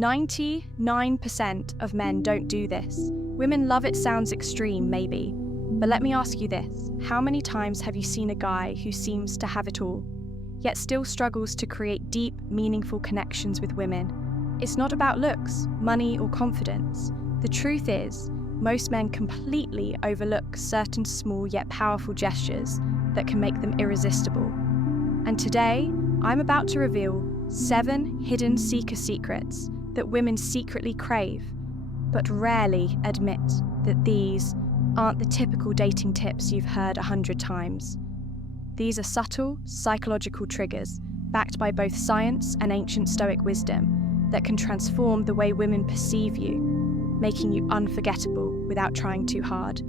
99% of men don't do this. Women love it sounds extreme, maybe. But let me ask you this. How many times have you seen a guy who seems to have it all, yet still struggles to create deep, meaningful connections with women? It's not about looks, money, or confidence. The truth is, most men completely overlook certain small yet powerful gestures that can make them irresistible. And today, I'm about to reveal 7 hidden seeker secrets that women secretly crave, but rarely admit that these aren't the typical dating tips you've heard 100 times. These are subtle, psychological triggers, backed by both science and ancient Stoic wisdom, that can transform the way women perceive you, making you unforgettable without trying too hard.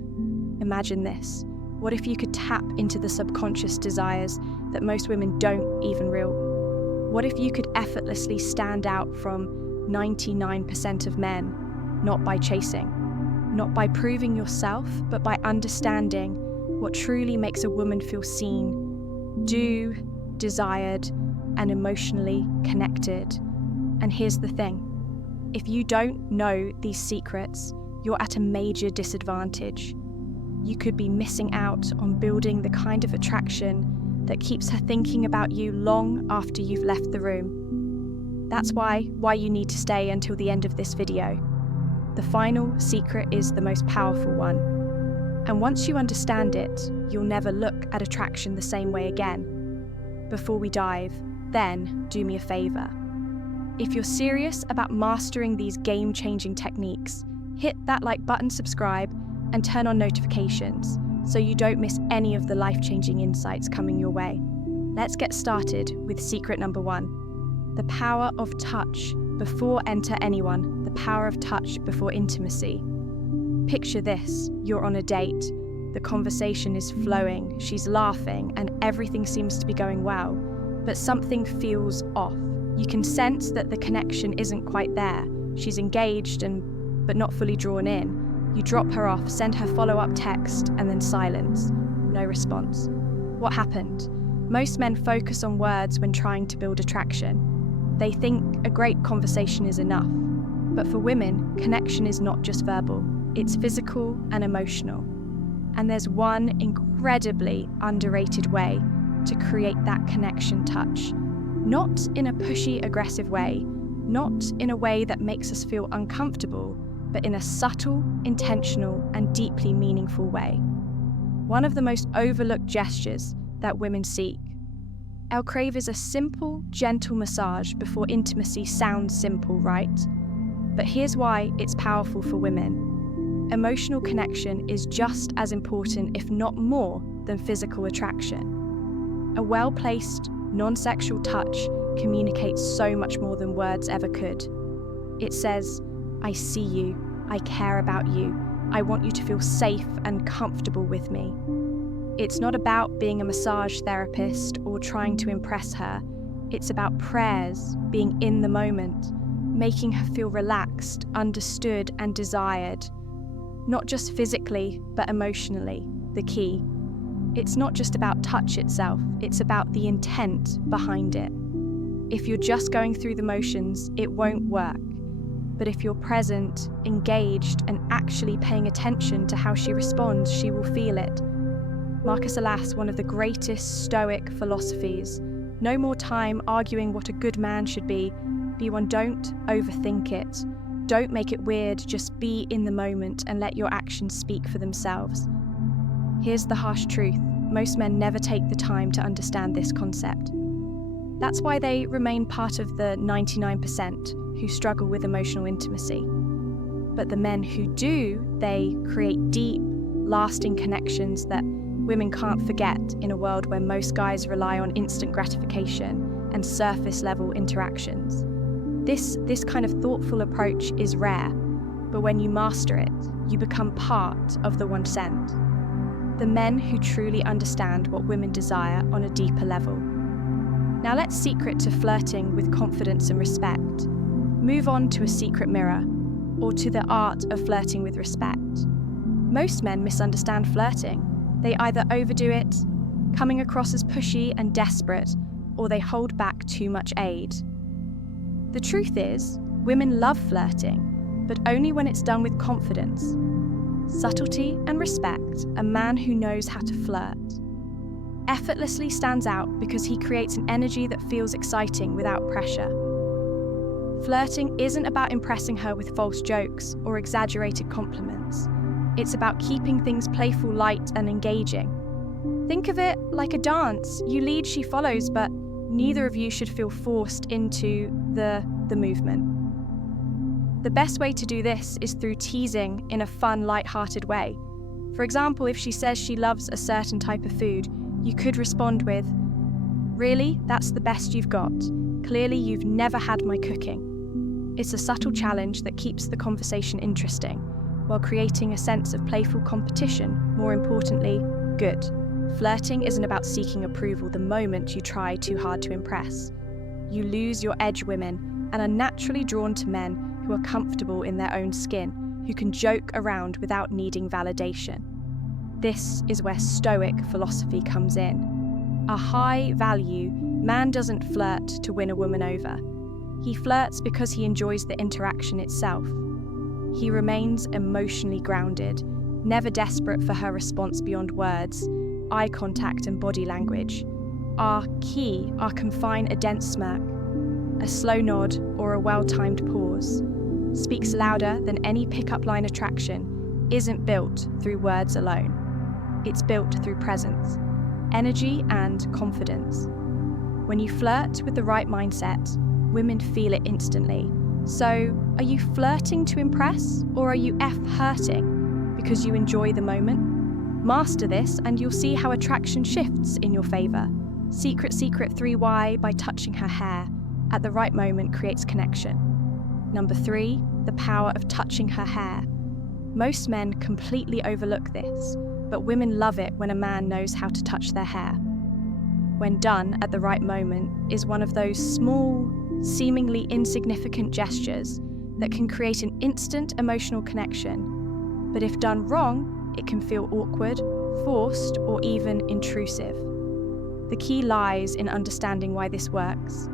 Imagine this. What if you could tap into the subconscious desires that most women don't even realize? What if you could effortlessly stand out from 99% of men, not by chasing, not by proving yourself, but by understanding what truly makes a woman feel seen, desired, and emotionally connected? And here's the thing. If you don't know these secrets, you're at a major disadvantage. You could be missing out on building the kind of attraction that keeps her thinking about you long after you've left the room. That's why you need to stay until the end of this video. The final secret is the most powerful one. And once you understand it, you'll never look at attraction the same way again. Before we dive, then do me a favor. If you're serious about mastering these game-changing techniques, hit that like button, subscribe, and turn on notifications so you don't miss any of the life-changing insights coming your way. Let's get started with secret number 1. The power of touch before enter anyone, the power of touch before intimacy. Picture this, you're on a date, the conversation is flowing, she's laughing, and everything seems to be going well, but something feels off. You can sense that the connection isn't quite there. She's engaged but not fully drawn in. You drop her off, send her follow-up text, and then silence. No response. What happened? Most men focus on words when trying to build attraction. They think a great conversation is enough. But for women, connection is not just verbal. It's physical and emotional. And there's one incredibly underrated way to create that connection touch. Not in a pushy, aggressive way, not in a way that makes us feel uncomfortable, but in a subtle, intentional, and deeply meaningful way. One of the most overlooked gestures that women seek. El crave is a simple, gentle massage before intimacy sounds simple, right? But here's why it's powerful for women. Emotional connection is just as important, if not more, than physical attraction. A well-placed, non-sexual touch communicates so much more than words ever could. It says, I see you, I care about you, I want you to feel safe and comfortable with me. It's not about being a massage therapist or trying to impress her. It's about prayers, being in the moment, making her feel relaxed, understood, and desired. Not just physically, but emotionally, the key. It's not just about touch itself, it's about the intent behind it. If you're just going through the motions, it won't work. But if you're present, engaged, and actually paying attention to how she responds, she will feel it. Marcus Aurelius, one of the greatest Stoic philosophies. No more time arguing what a good man should be. One, don't overthink it. Don't make it weird, just be in the moment and let your actions speak for themselves. Here's the harsh truth. Most men never take the time to understand this concept. That's why they remain part of the 99% who struggle with emotional intimacy. But the men who do, they create deep, lasting connections that women can't forget in a world where most guys rely on instant gratification and surface-level interactions. This kind of thoughtful approach is rare, but when you master it, you become part of the 1%. The men who truly understand what women desire on a deeper level. Now let's secret to flirting with confidence and respect. Move on to a secret mirror, or to the art of flirting with respect. Most men misunderstand flirting. They either overdo it, coming across as pushy and desperate, or they hold back too much aid. The truth is, Women love flirting, but only when it's done with confidence, subtlety, and respect. A man who knows how to flirt effortlessly stands out because he creates an energy that feels exciting without pressure. Flirting isn't about impressing her with false jokes or exaggerated compliments. It's about keeping things playful, light, and engaging. Think of it like a dance. You lead, she follows, but neither of you should feel forced into the movement. The best way to do this is through teasing in a fun, light-hearted way. For example, if she says she loves a certain type of food, you could respond with, "Really? That's the best you've got. Clearly you've never had my cooking." It's a subtle challenge that keeps the conversation interesting, while creating a sense of playful competition, more importantly, good. Flirting isn't about seeking approval the moment you try too hard to impress. You lose your edge, women, and are naturally drawn to men who are comfortable in their own skin, who can joke around without needing validation. This is where Stoic philosophy comes in. A high-value man doesn't flirt to win a woman over. He flirts because he enjoys the interaction itself. He remains emotionally grounded, never desperate for her response beyond words, eye contact, and body language. Our key are confine a dense smirk, a slow nod, or a well-timed pause. Speaks louder than any pickup line attraction, isn't built through words alone. It's built through presence, energy, and confidence. When you flirt with the right mindset, women feel it instantly. So, are you flirting to impress, or are you hurting because you enjoy the moment? Master this and you'll see how attraction shifts in your favor. Secret 3Y by touching her hair at the right moment creates connection. Number 3, the power of touching her hair. Most men completely overlook this, but women love it when a man knows how to touch their hair. When done at the right moment, is one of those small, seemingly insignificant gestures that can create an instant emotional connection. But if done wrong, it can feel awkward, forced, or even intrusive. The key lies in understanding why this works.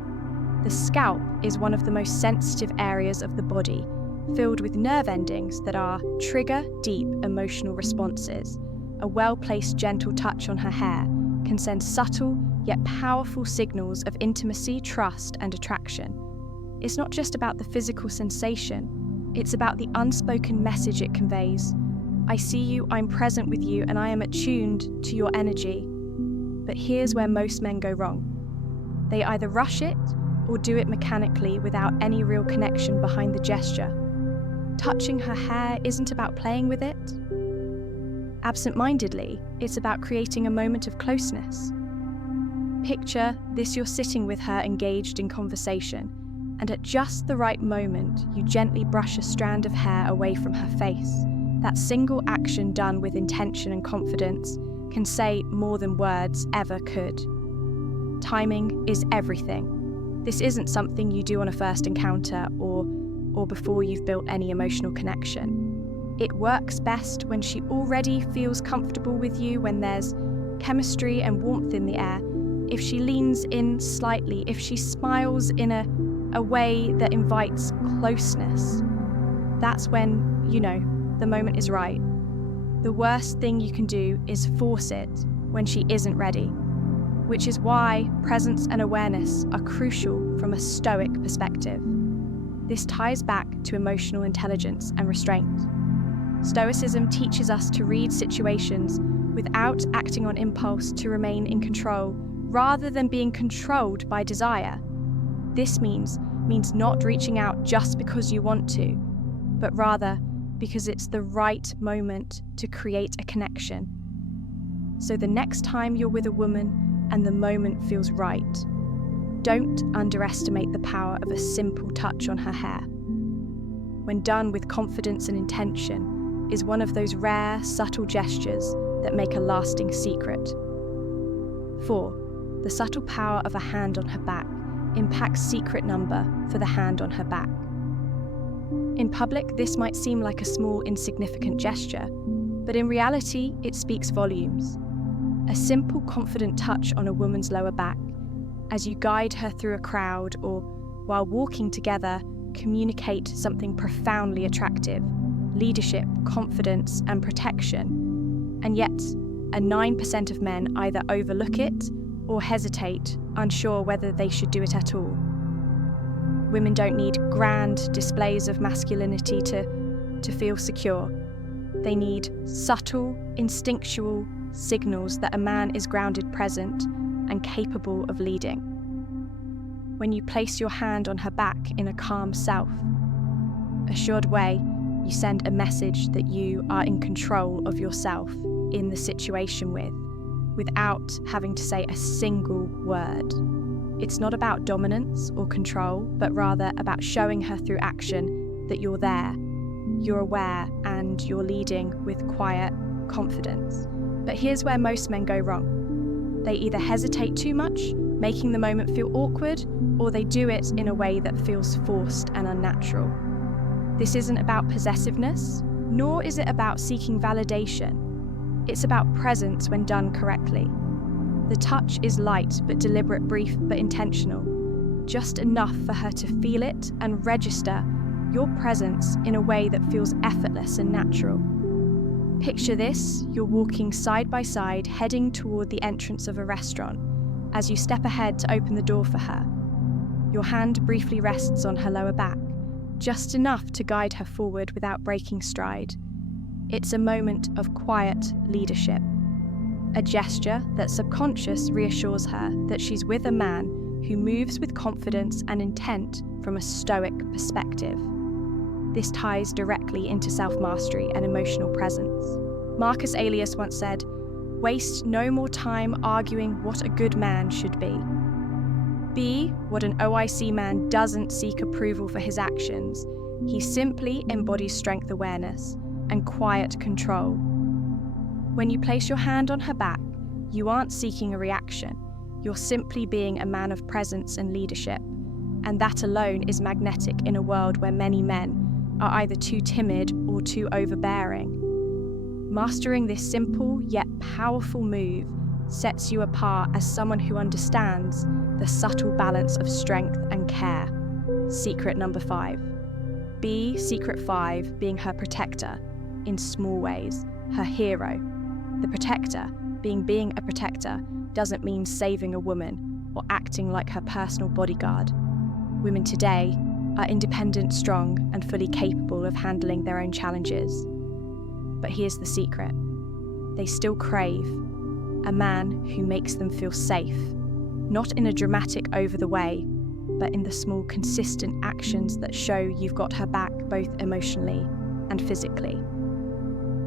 The scalp is one of the most sensitive areas of the body, filled with nerve endings that trigger deep emotional responses. A well-placed, gentle touch on her hair can send subtle yet powerful signals of intimacy, trust, and attraction. It's not just about the physical sensation, it's about the unspoken message it conveys. I see you, I'm present with you, and I am attuned to your energy. But here's where most men go wrong. They either rush it or do it mechanically without any real connection behind the gesture. Touching her hair isn't about playing with it. Absent-mindedly, it's about creating a moment of closeness. Picture this: you're sitting with her engaged in conversation, and at just the right moment, you gently brush a strand of hair away from her face. That single action done with intention and confidence can say more than words ever could. Timing is everything. This isn't something you do on a first encounter or before you've built any emotional connection. It works best when she already feels comfortable with you, when there's chemistry and warmth in the air. If she leans in slightly, if she smiles in a way that invites closeness, that's when you know the moment is right. The worst thing you can do is force it when she isn't ready, which is why presence and awareness are crucial from a Stoic perspective. This ties back to emotional intelligence and restraint. Stoicism teaches us to read situations without acting on impulse, to remain in control rather than being controlled by desire. This means not reaching out just because you want to, but rather because it's the right moment to create a connection. So the next time you're with a woman and the moment feels right, don't underestimate the power of a simple touch on her hair. When done with confidence and intention, is one of those rare, subtle gestures that make a lasting secret. 4. The subtle power of a hand on her back impacts secret number for the hand on her back. In public, this might seem like a small, insignificant gesture, but in reality, it speaks volumes. A simple, confident touch on a woman's lower back, as you guide her through a crowd or while walking together, communicate something profoundly attractive: leadership, confidence, and protection. And yet, a 9% of men either overlook it or hesitate, unsure whether they should do it at all. Women don't need grand displays of masculinity to feel secure. They need subtle, instinctual signals that a man is grounded, present, and capable of leading. When you place your hand on her back in a calm, self-assured way, you send a message that you are in control of yourself in the situation without having to say a single word. It's not about dominance or control, but rather about showing her through action that you're there, you're aware, and you're leading with quiet confidence. But here's where most men go wrong. They either hesitate too much, making the moment feel awkward, or they do it in a way that feels forced and unnatural. This isn't about possessiveness, nor is it about seeking validation. It's about presence when done correctly. The touch is light but deliberate, brief but intentional, just enough for her to feel it and register your presence in a way that feels effortless and natural. Picture this: you're walking side by side, heading toward the entrance of a restaurant. As you step ahead to open the door for her, your hand briefly rests on her lower back, just enough to guide her forward without breaking stride. It's a moment of quiet leadership, a gesture that subconscious reassures her that she's with a man who moves with confidence and intent from a Stoic perspective. This ties directly into self-mastery and emotional presence. Marcus Aurelius once said, "Waste no more time arguing what a good man should be. Be what an OIC man doesn't seek approval for his actions. He simply embodies strength awareness and quiet control." When you place your hand on her back, you aren't seeking a reaction. You're simply being a man of presence and leadership. And that alone is magnetic in a world where many men are either too timid or too overbearing. Mastering this simple yet powerful move sets you apart as someone who understands the subtle balance of strength and care. Secret number 5. Be secret 5, being her protector in small ways, her hero. The protector, being a protector, doesn't mean saving a woman or acting like her personal bodyguard. Women today are independent, strong, and fully capable of handling their own challenges. But here's the secret: they still crave a man who makes them feel safe, not in a dramatic over-the-way, but in the small, consistent actions that show you've got her back both emotionally and physically.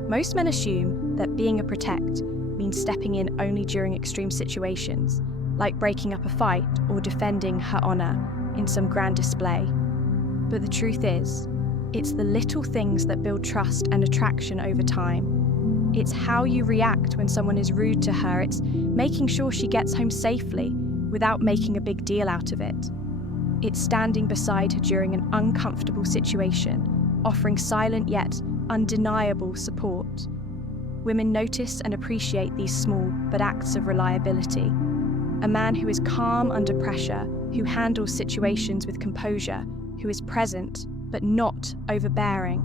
Most men assume that being a protect means stepping in only during extreme situations, like breaking up a fight or defending her honor in some grand display. But the truth is, it's the little things that build trust and attraction over time. It's how you react when someone is rude to her. It's making sure she gets home safely without making a big deal out of it. It's standing beside her during an uncomfortable situation, offering silent yet undeniable support. Women notice and appreciate these small but acts of reliability. A man who is calm under pressure, who handles situations with composure, who is present but not overbearing.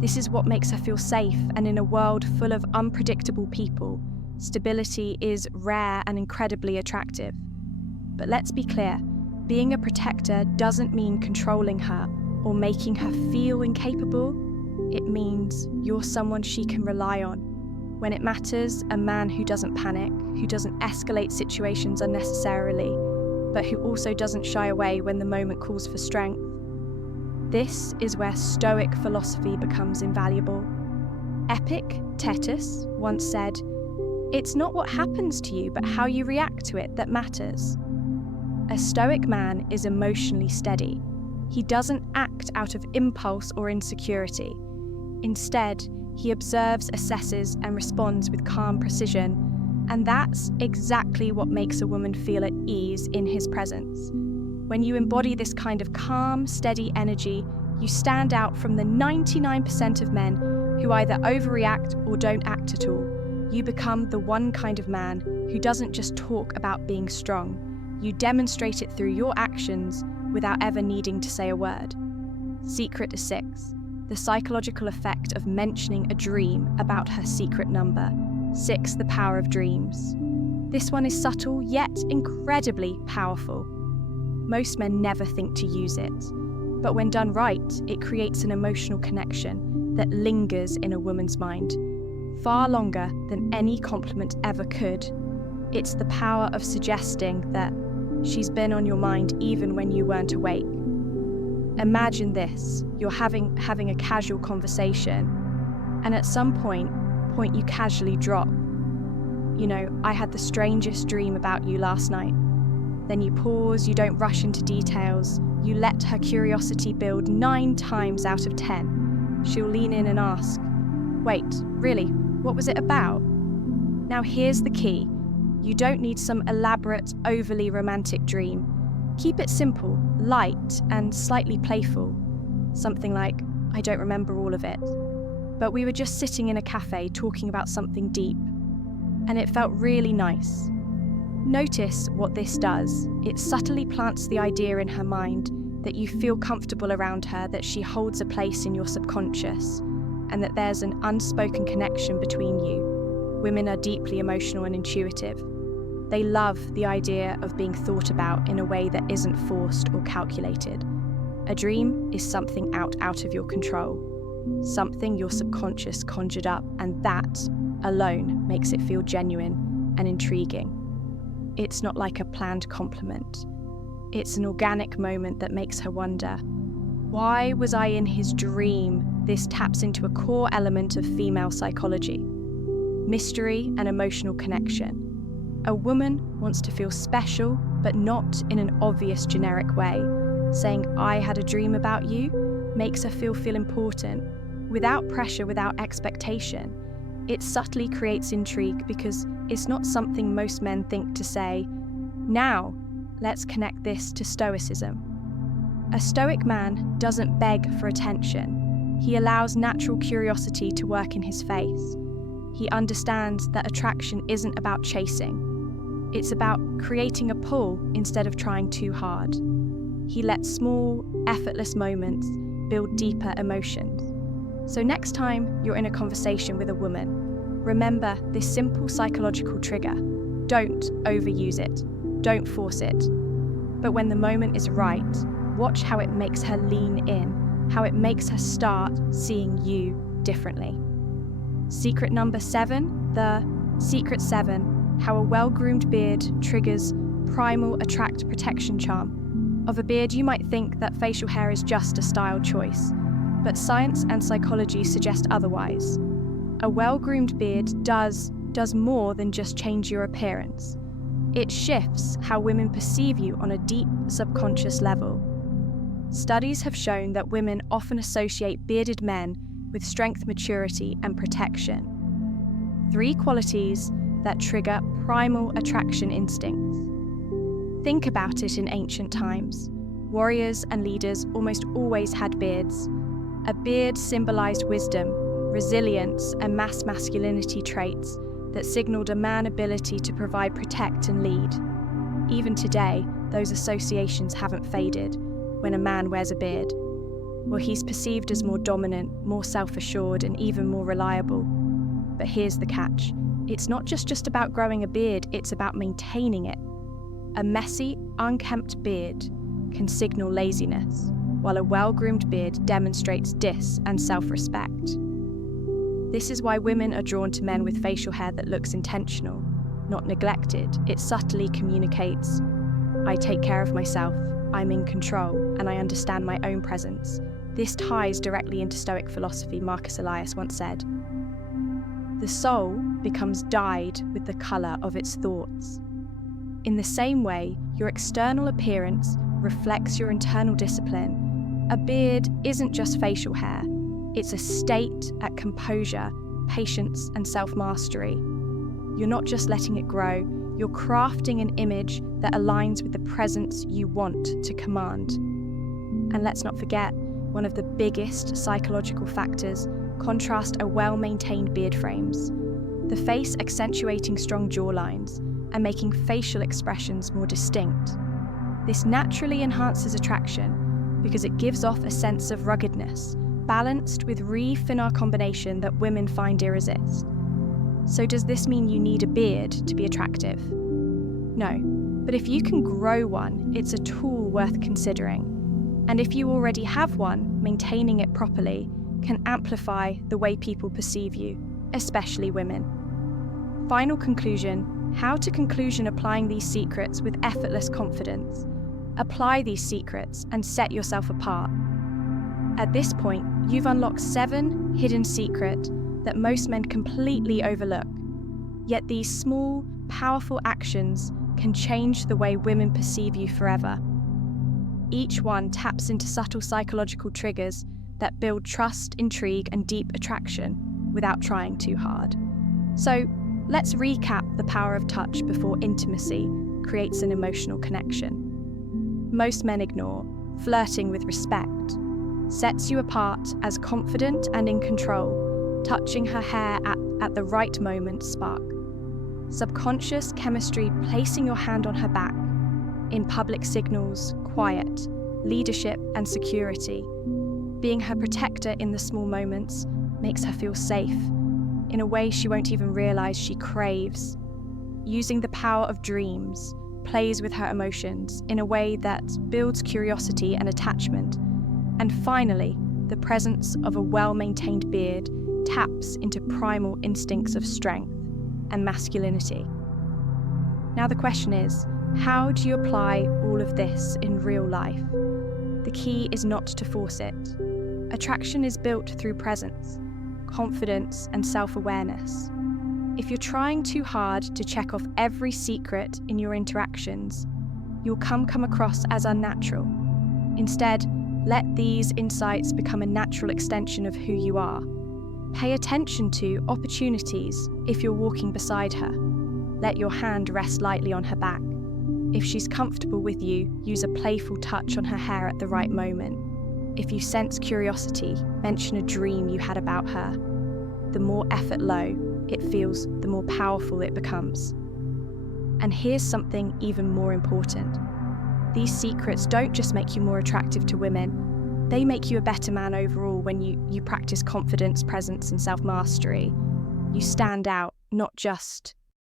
This is what makes her feel safe, and in a world full of unpredictable people, stability is rare and incredibly attractive. But let's be clear, being a protector doesn't mean controlling her or making her feel incapable. It means you're someone she can rely on. When it matters, a man who doesn't panic, who doesn't escalate situations unnecessarily, but who also doesn't shy away when the moment calls for strength. This is where Stoic philosophy becomes invaluable. Epictetus once said, "It's not what happens to you, but how you react to it that matters." A Stoic man is emotionally steady. He doesn't act out of impulse or insecurity. Instead, he observes, assesses, and responds with calm precision. And that's exactly what makes a woman feel at ease in his presence. When you embody this kind of calm, steady energy, you stand out from the 99% of men who either overreact or don't act at all. You become the one kind of man who doesn't just talk about being strong. You demonstrate it through your actions without ever needing to say a word. Secret 6. The psychological effect of mentioning a dream about her secret number. 6. The power of dreams. This one is subtle, yet incredibly powerful. Most men never think to use it, but when done right, it creates an emotional connection that lingers in a woman's mind, far longer than any compliment ever could. It's the power of suggesting that she's been on your mind even when you weren't awake. Imagine this, you're having a casual conversation, and at some point you casually drop, I had the strangest dream about you last night. Then you pause, you don't rush into details, you let her curiosity build 9 times out of 10. She'll lean in and ask, wait, really, what was it about? Now here's the key. You don't need some elaborate, overly romantic dream. Keep it simple, light, and slightly playful. Something like, I don't remember all of it, but we were just sitting in a cafe talking about something deep, and it felt really nice. Notice what this does. It subtly plants the idea in her mind that you feel comfortable around her, that she holds a place in your subconscious, and that there's an unspoken connection between you. Women are deeply emotional and intuitive. They love the idea of being thought about in a way that isn't forced or calculated. A dream is something out of your control, something your subconscious conjured up, and that alone makes it feel genuine and intriguing. It's not like a planned compliment. It's an organic moment that makes her wonder, why was I in his dream? This taps into a core element of female psychology: mystery and emotional connection. A woman wants to feel special, but not in an obvious generic way. Saying, I had a dream about you, makes her feel important, without pressure, without expectation. It subtly creates intrigue because it's not something most men think to say. Now, let's connect this to Stoicism. A Stoic man doesn't beg for attention. He allows natural curiosity to work in his face. He understands that attraction isn't about chasing. It's about creating a pull instead of trying too hard. He lets small, effortless moments build deeper emotions. So next time you're in a conversation with a woman, remember this simple psychological trigger. Don't overuse it. Don't force it. But when the moment is right, watch how it makes her lean in, how it makes her start seeing you differently. Secret number 7, the Secret 7, how a well-groomed beard triggers primal attract protection charm. Of a beard, you might think that facial hair is just a style choice, but science and psychology suggest otherwise. A well-groomed beard does more than just change your appearance. It shifts how women perceive you on a deep subconscious level. Studies have shown that women often associate bearded men with strength, maturity, and protection. 3 qualities that trigger primal attraction instincts. Think about it in ancient times. Warriors and leaders almost always had beards. A beard symbolized wisdom, resilience, and mass masculinity traits that signaled a man's ability to provide, protect, and lead. Even today, those associations haven't faded when a man wears a beard. Well, he's perceived as more dominant, more self-assured, and even more reliable. But here's the catch. It's not just about growing a beard, it's about maintaining it. A messy, unkempt beard can signal laziness, while a well-groomed beard demonstrates and self-respect. This is why women are drawn to men with facial hair that looks intentional, not neglected. It subtly communicates, I take care of myself, I'm in control, and I understand my own presence. This ties directly into Stoic philosophy. Marcus Aurelius once said, the soul becomes dyed with the colour of its thoughts. In the same way, your external appearance reflects your internal discipline. A beard isn't just facial hair. It's a state at composure, patience, and self-mastery. You're not just letting it grow, you're crafting an image that aligns with the presence you want to command. And let's not forget, one of the biggest psychological factors, contrast a well-maintained beard frames. The face accentuating strong jawlines and making facial expressions more distinct. This naturally enhances attraction, because it gives off a sense of ruggedness, balanced with re-finnar combination that women find irresistible. So does this mean you need a beard to be attractive? No, but if you can grow one, it's a tool worth considering. And if you already have one, maintaining it properly can amplify the way people perceive you, especially women. Final conclusion: how to conclusion applying these secrets with effortless confidence. Apply these secrets and set yourself apart. At this point, you've unlocked 7 hidden secrets that most men completely overlook. Yet these small, powerful actions can change the way women perceive you forever. Each one taps into subtle psychological triggers that build trust, intrigue, and deep attraction without trying too hard. So, let's recap the power of touch before intimacy creates an emotional connection. Most men ignore flirting with respect. Sets you apart as confident and in control, touching her hair at the right moment spark. Subconscious chemistry, placing your hand on her back. In public signals, quiet, leadership and security. Being her protector in the small moments makes her feel safe, in a way she won't even realize she craves. Using the power of dreams, plays with her emotions in a way that builds curiosity and attachment. And finally, the presence of a well-maintained beard taps into primal instincts of strength and masculinity. Now the question is, how do you apply all of this in real life? The key is not to force it. Attraction is built through presence, confidence, and self-awareness. If you're trying too hard to check off every secret in your interactions, you'll come across as unnatural. Instead, let these insights become a natural extension of who you are. Pay attention to opportunities if you're walking beside her. Let your hand rest lightly on her back. If she's comfortable with you, use a playful touch on her hair at the right moment. If you sense curiosity, mention a dream you had about her. The more effort low it feels, the more powerful it becomes. And here's something even more important. These secrets don't just make you more attractive to women, they make you a better man overall when you practice confidence, presence, and self-mastery. You stand out, not just